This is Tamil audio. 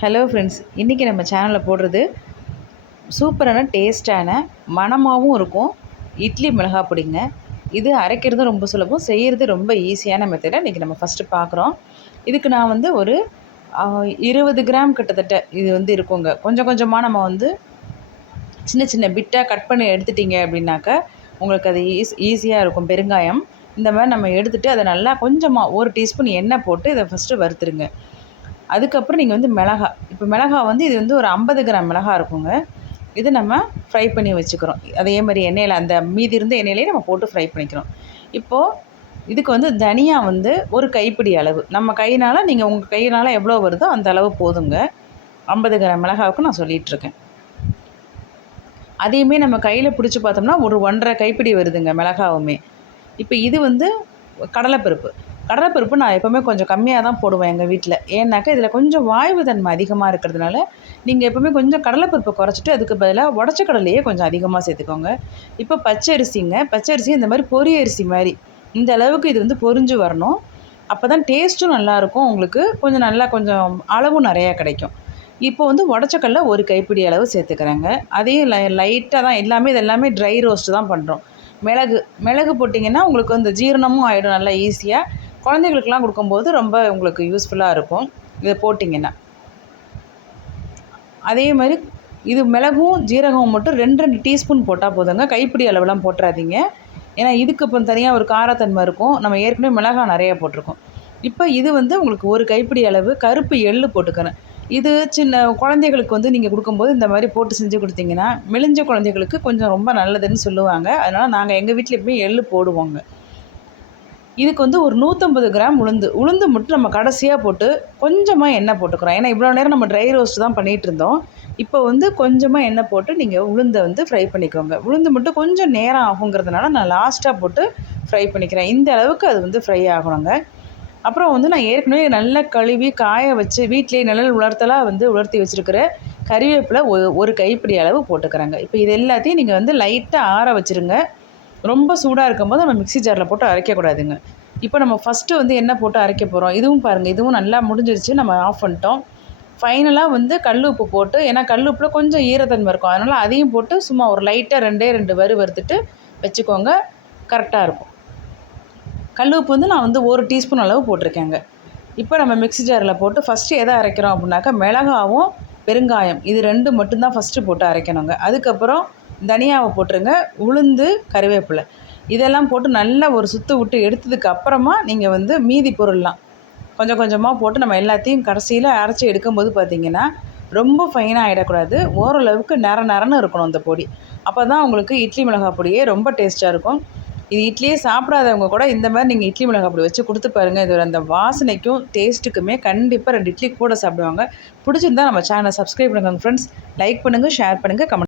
ஹலோ ஃப்ரெண்ட்ஸ் இன்றைக்கி நம்ம சேனலில் போடுறது சூப்பரான டேஸ்டான மணமாகவும் இருக்கும் இட்லி மிளகா பொடிங்க. இது அரைக்கிறது ரொம்ப சுலபம் செய்கிறது ரொம்ப ஈஸியான மெத்தடை இன்றைக்கி நம்ம ஃபஸ்ட்டு பார்க்குறோம் இதுக்கு நான் வந்து ஒரு இருபது கிராம் கிட்டத்தட்ட இது வந்து இருக்குங்க. கொஞ்சம் கொஞ்சமாக நம்ம வந்து சின்ன சின்ன பிட்டாக கட் பண்ணி எடுத்துட்டிங்க அப்படின்னாக்கா உங்களுக்கு அது ஈஸ் ஈஸியாக இருக்கும் பெருங்காயம். இந்த மாதிரி நம்ம எடுத்துகிட்டு அதை நல்லா கொஞ்சமாக ஒரு டீஸ்பூன் எண்ணெய் போட்டு இதை ஃபஸ்ட்டு வறுத்துருங்க. அதுக்கப்புறம் நீங்கள் வந்து மிளகா. இப்போ மிளகா வந்து இது வந்து ஒரு ஐம்பது கிராம் மிளகா இருக்குங்க. இது நம்ம ஃப்ரை பண்ணி வச்சுக்கிறோம். அதே மாதிரி எண்ணெயில் அந்த மீதி இருந்த எண்ணெயிலே நம்ம போட்டு ஃப்ரை பண்ணிக்கிறோம். இப்போது இதுக்கு வந்து தனியா வந்து ஒரு கைப்பிடி அளவு. நம்ம கையினால் நீங்கள் உங்கள் கையினால் எவ்வளோ வருதோ அந்த அளவு போதுங்க. ஐம்பது கிராம் மிளகாவுக்கு நான் சொல்லிகிட்ருக்கேன் அதையுமே நம்ம கையில் பிடிச்சி பார்த்தோம்னா ஒரு ஒன்றரை கைப்பிடி வருதுங்க மிளகாவுமே. இப்போ இது வந்து கடலைப்பருப்பு. கடலைப்பருப்பு நான் எப்போவுமே கொஞ்சம் கம்மியாக தான் போடுவேன் எங்கள் வீட்டில் ஏன்னாக்கா இதில் கொஞ்சம் வாய்வு தன்மை அதிகமாக இருக்கிறதுனால நீங்கள் எப்போவுமே கொஞ்சம் கடலைப்பருப்பை குறைச்சிட்டு அதுக்கு பதிலாக உடச்ச கடலையே கொஞ்சம் அதிகமாக சேர்த்துக்கோங்க. இப்போ பச்சை அரிசிங்க பச்சை அரிசி இந்த மாதிரி பொரி அரிசி மாதிரி. இந்த அளவுக்கு இது வந்து பொரிஞ்சு வரணும். அப்போ தான் டேஸ்ட்டும் நல்லாயிருக்கும் உங்களுக்கு கொஞ்சம் நல்லா கொஞ்சம் அளவும் நிறையா கிடைக்கும். இப்போ வந்து உடச்சக்கல்ல ஒரு கைப்பிடி அளவு சேர்த்துக்கிறாங்க. அதையும் லை லைட்டாக தான் எல்லாமே இது எல்லாமே ட்ரை ரோஸ்ட்டு தான் பண்ணுறோம் மிளகு மிளகு போட்டிங்கன்னா உங்களுக்கு இந்த ஜீரணமும் ஆகிடும் நல்லா ஈஸியாக குழந்தைகளுக்கெலாம் கொடுக்கும்போது ரொம்ப உங்களுக்கு யூஸ்ஃபுல்லாக இருக்கும். இதை போட்டிங்கன்னா. அதே மாதிரி இது மிளகும் ஜீரகமும் மட்டும் ரெண்டு ரெண்டு டீஸ்பூன் போட்டால் போதுங்க. கைப்பிடி அளவெலாம் போட்டுறாதீங்க. ஏன்னா இதுக்கு இப்போ தனியாக ஒரு காரத்தன்மை இருக்கும். நம்ம ஏற்கனவே மிளகாய் நிறையா போட்டிருக்கோம். இப்போ இது வந்து உங்களுக்கு ஒரு கைப்பிடி அளவு கருப்பு எள்ளு போட்டுக்கிறேன் இது சின்ன குழந்தைகளுக்கு வந்து நீங்கள் கொடுக்கும்போது இந்த மாதிரி போட்டு செஞ்சு கொடுத்தீங்கன்னா மெலிஞ்ச குழந்தைகளுக்கு கொஞ்சம் ரொம்ப நல்லதுன்னு சொல்லுவாங்க. அதனால் நாங்கள் எங்கள் வீட்டில் எப்பவுமே எள்ளு போடுவோங்க. இதுக்கு வந்து ஒரு நூற்றம்பது கிராம் உளுந்து. உளுந்து மட்டும் நம்ம கடைசியாக போட்டு கொஞ்சமாக எண்ணெய் போட்டுக்கிறோம். ஏன்னா இவ்வளோ நேரம் நம்ம ட்ரை ரோஸ்ட் தான் பண்ணிகிட்டு இருந்தோம். இப்போ வந்து கொஞ்சமாக எண்ணெய் போட்டு நீங்கள் உளுந்தை வந்து ஃப்ரை பண்ணிக்கோங்க. உளுந்து மட்டும் கொஞ்சம் நேரம் ஆகுங்கிறதுனால நான் லாஸ்ட்டாக போட்டு ஃப்ரை பண்ணிக்கிறேன். இந்த அளவுக்கு அது வந்து ஃப்ரை ஆகணுங்க. அப்புறம் வந்து நான் ஏற்கனவே நல்லா கழுவி காய வச்சு வீட்டிலேயே நிழல் உலர்த்தலாக வந்து உலர்த்தி வச்சுருக்கிற கறிவேப்பிலை ஒரு கைப்பிடி அளவு போட்டுக்கிறாங்க. இப்போ இது எல்லாத்தையும் நீங்கள் வந்து லைட்டாக ஆற வச்சுருங்க. ரொம்ப சூடாக இருக்கும்போது நம்ம மிக்சி ஜாரில் போட்டு அரைக்கக்கூடாதுங்க. இப்போ நம்ம ஃபஸ்ட்டு வந்து என்ன போட்டு அரைக்க போகிறோம் இதுவும் பாருங்கள் இதுவும் நல்லா முடிஞ்சிருச்சு நம்ம ஆஃப் பண்ணிட்டோம். ஃபைனலாக வந்து கல் உப்பு போட்டு ஏன்னா கல் உப்பில் கொஞ்சம் ஈரத்தன்மை இருக்கும். அதனால் அதையும் போட்டு சும்மா ஒரு லைட்டாக ரெண்டே ரெண்டு வறு வறுத்துட்டு வச்சுக்கோங்க. கரெக்டாக இருக்கும். கல் உப்பு வந்து நான் வந்து ஒரு டீஸ்பூன் அளவு போட்டிருக்கேங்க. இப்போ நம்ம மிக்சி ஜாரில் போட்டு ஃபஸ்ட்டு எதை அரைக்கிறோம் அப்படின்னாக்கா மிளகாவும் பெருங்காயம் இது ரெண்டு மட்டும்தான் ஃபஸ்ட்டு போட்டு அரைக்கணுங்க. அதுக்கப்புறம் தனியாவை போட்டுருங்க உளுந்து கருவேப்பிலை இதெல்லாம் போட்டு நல்லா ஒரு சுற்று விட்டு எடுத்ததுக்கு அப்புறமா நீங்கள் வந்து மீதி பொருள்லாம் கொஞ்சம் கொஞ்சமாக போட்டு நம்ம எல்லாத்தையும் கடைசியில் அரைச்சி எடுக்கும்போது பார்த்திங்கன்னா ரொம்ப ஃபைனாக ஆகிடக்கூடாது ஓரளவுக்கு நிற நிறன்னு இருக்கணும் அந்த பொடி. அப்போ தான் உங்களுக்கு இட்லி மிளகாய் பொடியே ரொம்ப டேஸ்ட்டாக இருக்கும். இது இட்லியே சாப்பிடாதவங்க கூட இந்த மாதிரி நீங்கள் இட்லி மிளகாய் பொடி வச்சு கொடுத்து பாருங்கள் இது அந்த வாசனைக்கும் டேஸ்ட்டுக்குமே கண்டிப்பாக ரெண்டு இட்லி கூட சாப்பிடுவாங்க. பிடிச்சிருந்தா நம்ம சேனலை சப்ஸ்கிரைப் பண்ணுங்கள் ஃப்ரெண்ட்ஸ் லைக் பண்ணுங்கள் ஷேர் பண்ணுங்கள் கமெண்ட்